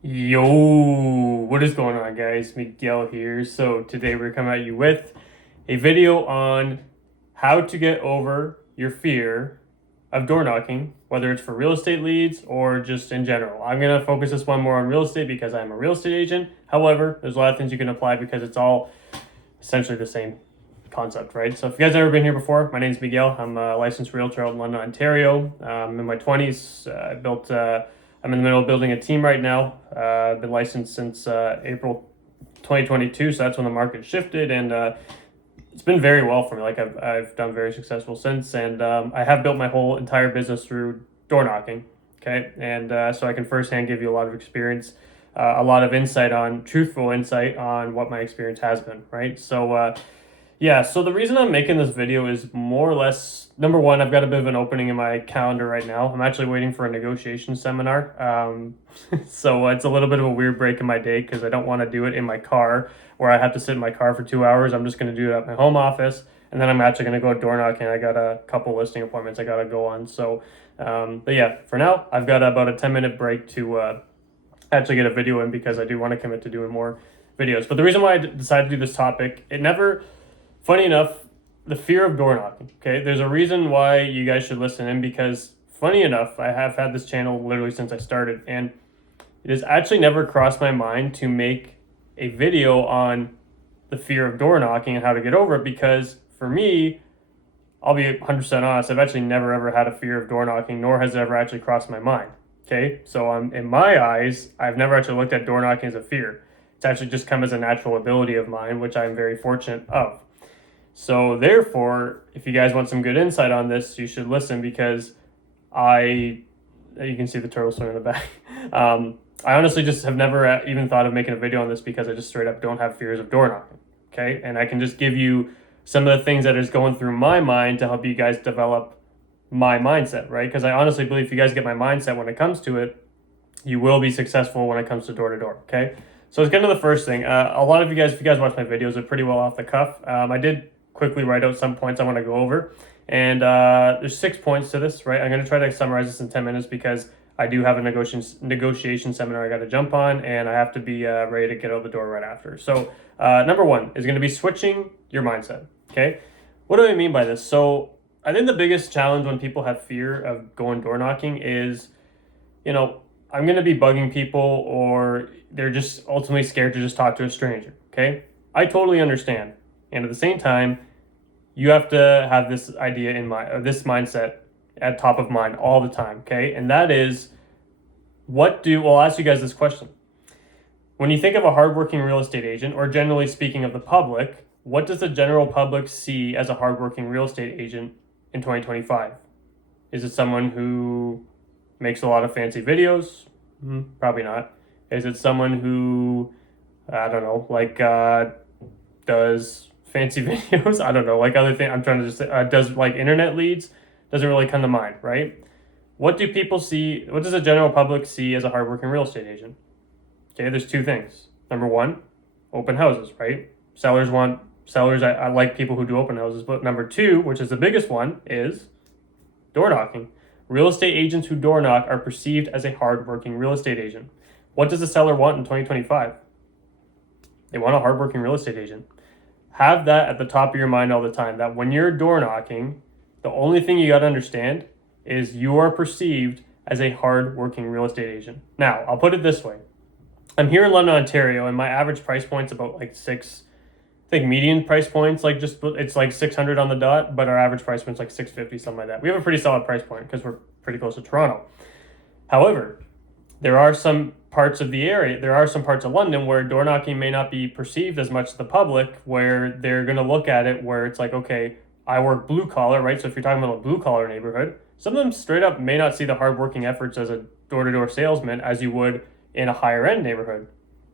Yo, what is going on, guys? Miguel here. So today we're coming at you with a video on how to get over your fear of door knocking, whether it's for real estate leads or just in general. I'm gonna focus this one more on real estate because I'm a real estate agent. However, there's a lot of things you can apply because it's all essentially the same concept, right? So if you guys have ever been here before, my name's Miguel. I'm a licensed realtor out in London, Ontario. In my 20s. I'm in the middle of building a team right now. I've been licensed since April 2022, so that's when the market shifted, and it's been very well for me. Like I've done very successful since, and I have built my whole entire business through door knocking. Okay, and so I can firsthand give you a lot of experience, a lot of insight on truthful insight on what my experience has been. Right, so. Yeah, so the reason I'm making this video is more or less number one, I've got a bit of an opening in my calendar right now. I'm actually waiting for a negotiation seminar. So it's a little bit of a weird break in my day because I don't want to do it in my car where I have to sit in my car for 2 hours. I'm just going to do it at my home office. And then I'm actually going to go door knocking. I got a couple listing appointments I got to go on. So, but yeah, for now, I've got about a 10-minute break to actually get a video in because I do want to commit to doing more videos. But the reason why I decided to do this topic, funny enough, the fear of door knocking. Okay, there's a reason why you guys should listen in because, funny enough, I have had this channel literally since I started, and it has actually never crossed my mind to make a video on the fear of door knocking and how to get over it because for me, I'll be 100% honest, I've actually never ever had a fear of door knocking, nor has it ever actually crossed my mind. Okay, so in my eyes, I've never actually looked at door knocking as a fear. It's actually just come as a natural ability of mine, which I'm very fortunate of. So therefore, if you guys want some good insight on this, you should listen because you can see the turtle swimming in the back. I honestly just have never even thought of making a video on this because I just straight up don't have fears of door knocking. Okay, and I can just give you some of the things that is going through my mind to help you guys develop my mindset, right? Because I honestly believe if you guys get my mindset when it comes to it, you will be successful when it comes to door to door. Okay, so let's get into the first thing. A lot of you guys, if you guys watch my videos, are pretty well off the cuff. I did quickly write out some points I want to go over. And there's 6 points to this, right? I'm going to try to summarize this in 10 minutes because I do have a negotiation seminar I got to jump on, and I have to be ready to get out the door right after. So number one is going to be switching your mindset, okay? What do I mean by this? So I think the biggest challenge when people have fear of going door knocking is, I'm going to be bugging people or they're just ultimately scared to just talk to a stranger, okay? I totally understand. And at the same time, you have to have this idea in mind, or this mindset at top of mind all the time, okay? And that is, I'll ask you guys this question. When you think of a hardworking real estate agent, or generally speaking of the public, what does the general public see as a hardworking real estate agent in 2025? Is it someone who makes a lot of fancy videos? Probably not. Is it someone who, I don't know, does fancy videos? I don't know, like other thing I'm trying to just say, does like internet leads? Doesn't really come to mind, right? What do people see? What does the general public see as a hardworking real estate agent? Okay, there's two things. Number one, open houses, right? Sellers. I like people who do open houses, but number two, which is the biggest one, is door knocking. Real estate agents who door knock are perceived as a hardworking real estate agent. What does the seller want in 2025? They want a hardworking real estate agent. Have that at the top of your mind all the time, that when you're door knocking, the only thing you got to understand is you are perceived as a hard-working real estate agent. Now, I'll put it this way. I'm here in London, Ontario, and my average price point's about like median price points, it's like 600 on the dot, but our average price point's like 650, something like that. We have a pretty solid price point because we're pretty close to Toronto. However, there are some parts of London where door knocking may not be perceived as much to the public, where they're going to look at it where it's like, okay, I work blue collar, right? So if you're talking about a blue collar neighborhood, some of them straight up may not see the hardworking efforts as a door-to-door salesman as you would in a higher end neighborhood.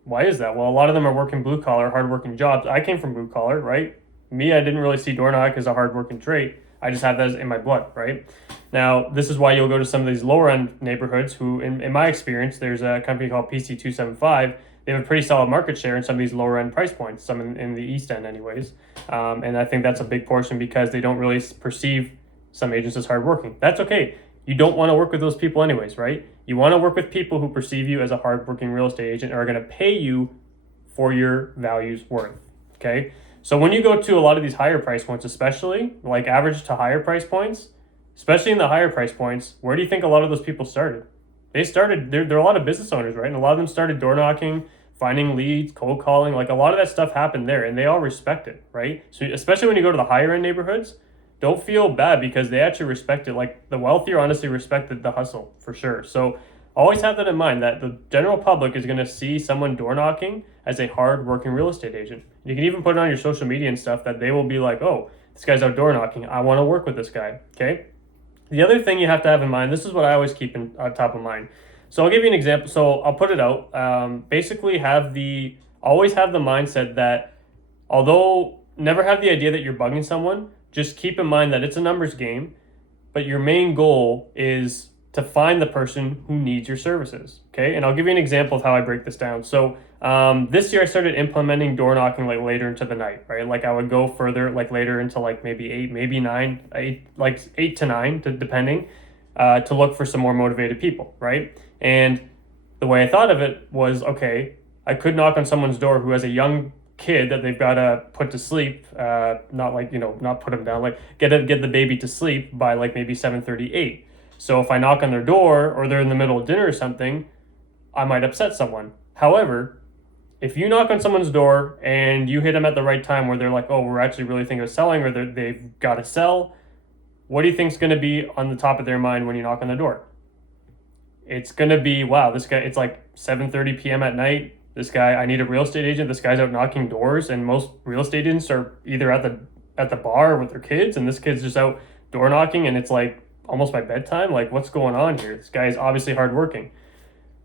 Why is that? Well, a lot of them are working blue collar, hardworking jobs. I came from blue collar, right? Me, I didn't really see door knock as a hardworking trait. I just have that in my blood, right? Now, this is why you'll go to some of these lower end neighborhoods who, in my experience, there's a company called PC275. They have a pretty solid market share in some of these lower end price points, some in the East End anyways. And I think that's a big portion because they don't really perceive some agents as hardworking. That's okay. you don't want to work with those people anyways, right? You want to work with people who perceive you as a hardworking real estate agent and are going to pay you for your value's worth. Okay. So when you go to a lot of these higher price points, especially like average to higher price points, especially in the higher price points, where do you think a lot of those people started? There are a lot of business owners, right? And a lot of them started door knocking, finding leads, cold calling. Like a lot of that stuff happened there, and they all respect it, right? So especially when you go to the higher end neighborhoods, don't feel bad because they actually respect it. Like the wealthier honestly respected the hustle for sure. So always have that in mind that the general public is going to see someone door knocking as a hard working real estate agent. You can even put it on your social media and stuff that they will be like, oh, this guy's out door knocking. I want to work with this guy. Okay. The other thing you have to have in mind, this is what I always keep on top of mind. So I'll give you an example. So I'll put it out. Basically, always have the mindset that although never have the idea that you're bugging someone, just keep in mind that it's a numbers game, but your main goal is to find the person who needs your services. Okay, and I'll give you an example of how I break this down. So this year I started implementing door knocking like later into the night, right? Like I would go further, like later into like maybe 8, maybe 9, 8, like 8 to 9, depending, to look for some more motivated people, right? And the way I thought of it was, okay, I could knock on someone's door who has a young kid that they've got to put to sleep, not like, not put them down, like get the baby to sleep by like maybe 7:38. So if I knock on their door or they're in the middle of dinner or something, I might upset someone. However, if you knock on someone's door and you hit them at the right time where they're like, oh, we're actually really thinking of selling, or they've got to sell, what do you think is going to be on the top of their mind when you knock on the door? It's going to be, wow, this guy, it's like 7:30 p.m. at night. This guy, I need a real estate agent. This guy's out knocking doors, and most real estate agents are either at the bar with their kids, and this kid's just out door knocking, and it's like almost my bedtime. Like, what's going on here? This guy is obviously hardworking.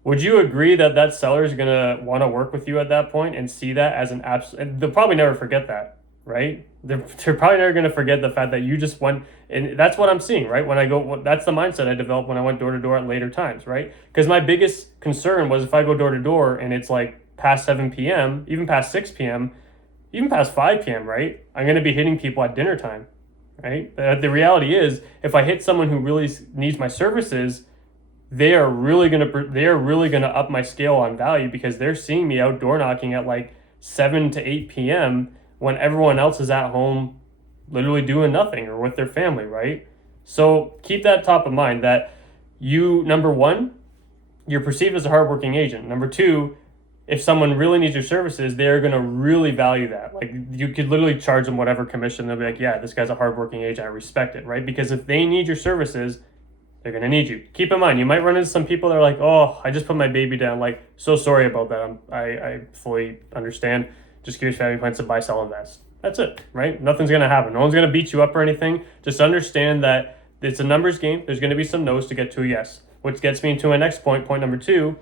Would you agree that seller is gonna want to work with you at that point and see that as an absolute? They'll probably never forget that, right? They're probably never gonna forget the fact that you just went, and that's what I'm seeing, right? When I go, that's the mindset I developed when I went door to door at later times, right? Because my biggest concern was if I go door to door and it's like past 7 p.m., even past 6 p.m., even past 5 p.m., right? I'm gonna be hitting people at dinner time, right? The reality is, if I hit someone who really needs my services, they are really gonna up my scale on value because they're seeing me out door knocking at like 7 to 8 p.m. when everyone else is at home literally doing nothing or with their family, right? So keep that top of mind that you, number one, you're perceived as a hardworking agent. Number two, if someone really needs your services, they're going to really value that. Like you could literally charge them whatever commission. They'll be like, yeah, this guy's a hardworking agent. I respect it, right? Because if they need your services, they're going to need you. Keep in mind, you might run into some people that are like, oh, I just put my baby down. Like, so sorry about that. I fully understand. Just curious if you have any plans to buy, sell, invest. That's it, right? Nothing's going to happen. No one's going to beat you up or anything. Just understand that it's a numbers game. There's going to be some no's to get to a yes, which gets me into my next point. Point number 2,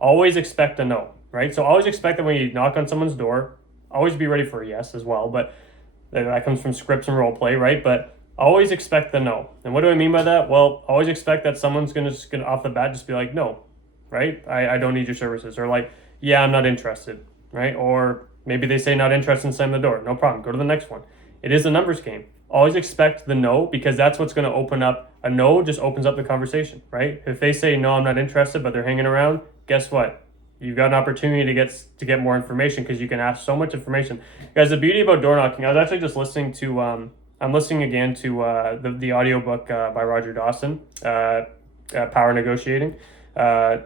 always expect a no, right? So always expect that when you knock on someone's door, always be ready for a yes as well. But that comes from scripts and role play, right? But always expect the no. And what do I mean by that? Well, always expect that someone's gonna off the bat just be like, no, right? I don't need your services. Or like, yeah, I'm not interested, right? Or maybe they say not interested and slam the door. No problem. Go to the next one. It is a numbers game. Always expect the no because that's what's going to open up. A no just opens up the conversation, right? If they say, no, I'm not interested, but they're hanging around, guess what? You've got an opportunity to get more information because you can ask so much information. Guys, the beauty about door knocking, I was actually just listening to, I'm listening again to the audiobook by Roger Dawson, Power Negotiating. I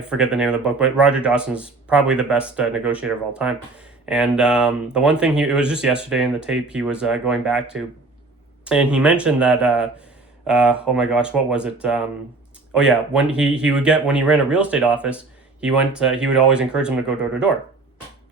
forget the name of the book, but Roger Dawson's probably the best negotiator of all time. And the one thing it was just yesterday in the tape he was going back to, and he mentioned that oh my gosh, what was it? Oh yeah, when when he ran a real estate office, he would always encourage him to go door to door,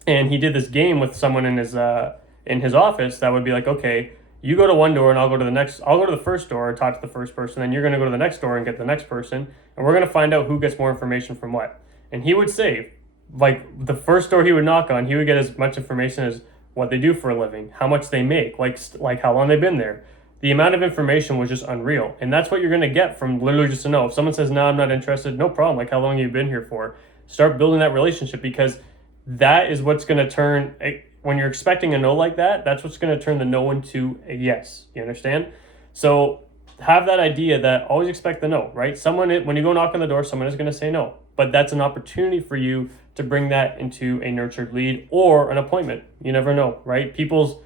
and he did this game with someone in his office that would be like, okay, you go to one door and I'll go to the next. I'll go to the first door and talk to the first person. Then you're going to go to the next door and get the next person. And we're going to find out who gets more information from what. And he would say, like the first door he would knock on, he would get as much information as what they do for a living, how much they make, like how long they've been there. The amount of information was just unreal. And that's what you're going to get from literally just to know. If someone says, no, I'm not interested, no problem. Like how long have you been here for? Start building that relationship because that is what's going to turn... When you're expecting a no like that, that's what's going to turn the no into a yes. You understand? So have that idea that always expect the no, right? When you go knock on the door, someone is going to say no, but that's an opportunity for you to bring that into a nurtured lead or an appointment. You never know, right? People's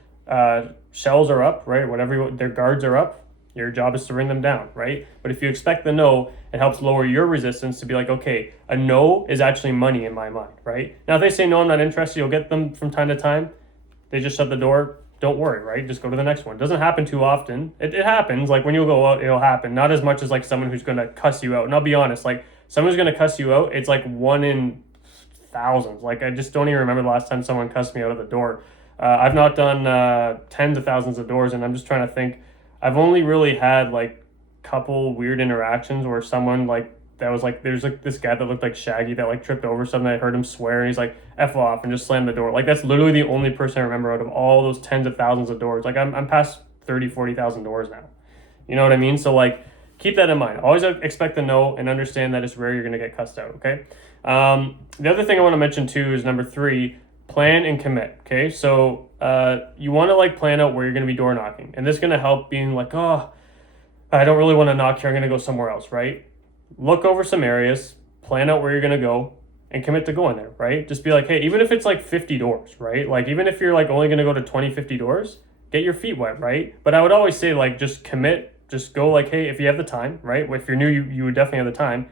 shells are up, right? Whatever, their guards are up. Your job is to ring them down, right? But if you expect the no, it helps lower your resistance to be like, okay, a no is actually money in my mind, right? Now, if they say no, I'm not interested, you'll get them from time to time. They just shut the door. Don't worry, right? Just go to the next one. It doesn't happen too often. It happens. Like when you go out, it'll happen. Not as much as like someone who's going to cuss you out. And I'll be honest, like someone who's going to cuss you out, it's like 1 in thousands. Like I just don't even remember the last time someone cussed me out of the door. I've knocked on tens of thousands of doors, and I'm just trying to think. I've only really had like couple weird interactions where someone like that was like, there's like this guy that looked like Shaggy that like tripped over something. I heard him swear and he's like F off and just slammed the door. Like that's literally the only person I remember out of all those tens of thousands of doors. Like I'm past 40,000 doors now. You know what I mean? So like keep that in mind. Always expect the no and understand that it's rare you're going to get cussed out. Okay. The other thing I want to mention too is number 3, plan and commit. Okay. So you want to like plan out where you're going to be door knocking, and this is going to help being like, oh, I don't really want to knock here. I'm going to go somewhere else, right? Look over some areas, plan out where you're going to go, and commit to going there, right? Just be like, hey, even if it's like 50 doors, right? Like even if you're like only going to go to 20, 50 doors, get your feet wet, right? But I would always say like just commit, just go like, hey, if you have the time, right? If you're new, you would definitely have the time.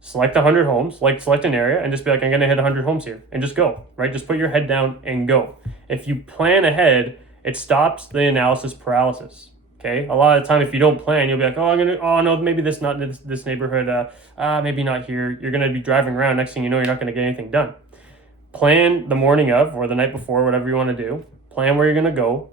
Select 100 homes, like select an area and just be like, I'm going to hit 100 homes here and just go, right? Just put your head down and go. If you plan ahead, it stops the analysis paralysis. Okay, a lot of the time, if you don't plan, you'll be like, oh no, maybe this not this neighborhood, maybe not here. You're gonna be driving around. Next thing you know, you're not gonna get anything done. Plan the morning of or the night before, whatever you want to do. Plan where you're gonna go.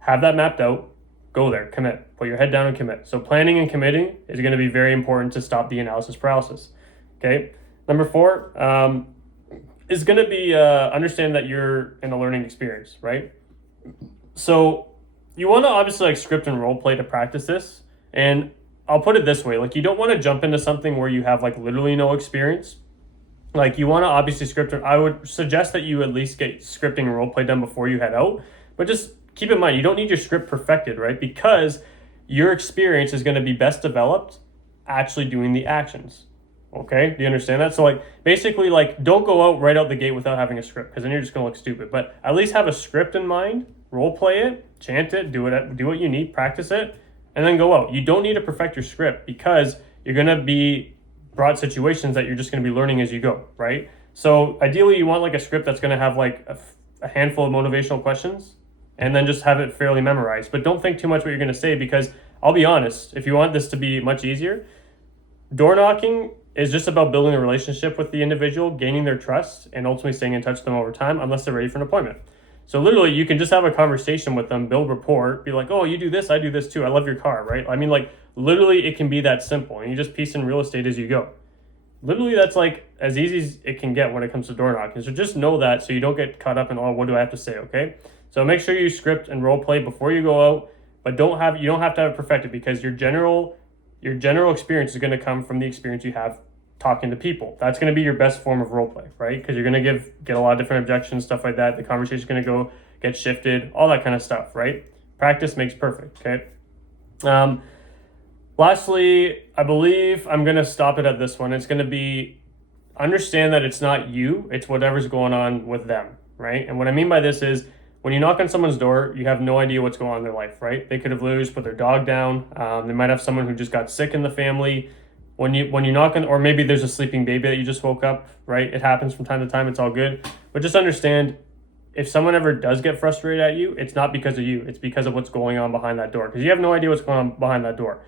Have that mapped out. Go there. Commit. Put your head down and commit. So planning and committing is going to be very important to stop the analysis paralysis. Okay. Number 4 is going to be understand that you're in a learning experience, right? So you want to obviously like script and role play to practice this. And I'll put it this way, like you don't want to jump into something where you have like literally no experience. Like you want to obviously script. I would suggest that you at least get scripting and role play done before you head out, but just keep in mind, you don't need your script perfected, right? Because your experience is going to be best developed actually doing the actions. Okay, do you understand that? So like basically like don't go out right out the gate without having a script, because then you're just gonna look stupid. But at least have a script in mind, role play it, chant it, do what you need, practice it, and then go out. You don't need to perfect your script because you're gonna be brought situations that you're just gonna be learning as you go, right? So ideally you want like a script that's gonna have like a handful of motivational questions and then just have it fairly memorized. But don't think too much what you're gonna say, because I'll be honest, if you want this to be much easier, door knocking is just about building a relationship with the individual, gaining their trust, and ultimately staying in touch with them over time unless they're ready for an appointment. So literally you can just have a conversation with them, build rapport, be like, oh, you do this, I do this too, I love your car, right? I mean, like literally it can be that simple, and you just piece in real estate as you go. Literally that's like as easy as it can get when it comes to door knocking. So just know that so you don't get caught up in, oh, what do I have to say, okay? So make sure you script and role play before you go out, but you don't have to have it perfected, because your general experience is going to come from the experience you have talking to people. That's going to be your best form of role play, right? Because you're going to get a lot of different objections, stuff like that. The conversation is going to get shifted, all that kind of stuff, right? Practice makes perfect, okay? Lastly, I believe I'm going to stop it at this one. It's going to be understand that it's not you, it's whatever's going on with them, right? And what I mean by this is when you knock on someone's door, you have no idea what's going on in their life, right? They could have literally just put their dog down. They might have someone who just got sick in the family. When you knock on, or maybe there's a sleeping baby that you just woke up, right? It happens from time to time. It's all good. But just understand, if someone ever does get frustrated at you, it's not because of you. It's because of what's going on behind that door, because you have no idea what's going on behind that door.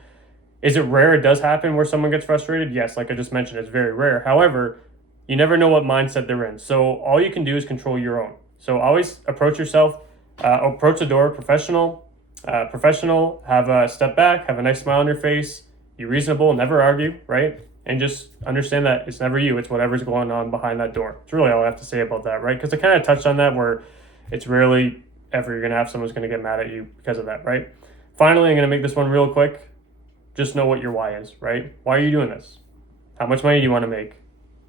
Is it rare it does happen where someone gets frustrated? Yes, like I just mentioned, it's very rare. However, you never know what mindset they're in. So all you can do is control your own. So always approach the door professional, have a step back, have a nice smile on your face, be reasonable, never argue, right? And just understand that it's never you, it's whatever's going on behind that door. It's really all I have to say about that, right? Because I kind of touched on that, where it's rarely ever you're going to have someone who's going to get mad at you because of that, right? Finally, I'm going to make this one real quick. Just know what your why is, right? Why are you doing this? How much money do you want to make?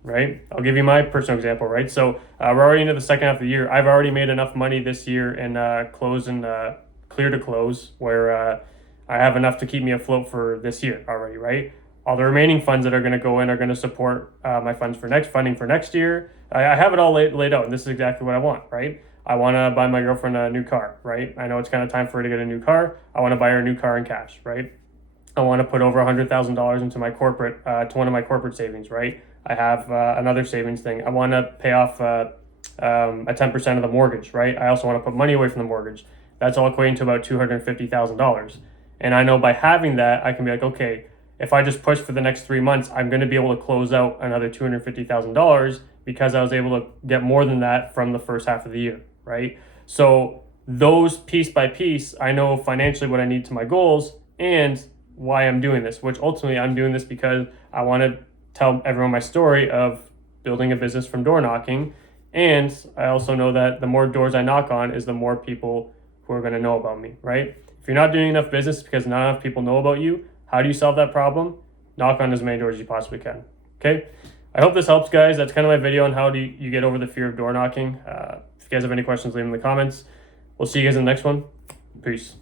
Right? I'll give you my personal example, right? So we're already into the second half of the year. I've already made enough money this year and clear to close, where I have enough to keep me afloat for this year already, right? All the remaining funds that are going to go in are going to support my funds for funding for next year. I have it all laid out, and this is exactly what I want, right? I want to buy my girlfriend a new car, right? I know it's kind of time for her to get a new car. I want to buy her a new car in cash, right? I want to put over $100,000 into my corporate, to one of my corporate savings, right? I have another savings thing. I want to pay off a 10% of the mortgage, right? I also want to put money away from the mortgage. That's all equating to about $250,000. And I know by having that, I can be like, okay, if I just push for the next 3 months, I'm going to be able to close out another $250,000 because I was able to get more than that from the first half of the year, right? So those piece by piece, I know financially what I need to my goals and why I'm doing this, which ultimately I'm doing this because I want to tell everyone my story of building a business from door knocking. And I also know that the more doors I knock on is the more people who are going to know about me, right? If you're not doing enough business because not enough people know about you, how do you solve that problem? Knock on as many doors as you possibly can. Okay? I hope this helps, guys. That's kind of my video on how do you get over the fear of door knocking. If you guys have any questions, leave them in the comments. We'll see you guys in the next one. Peace.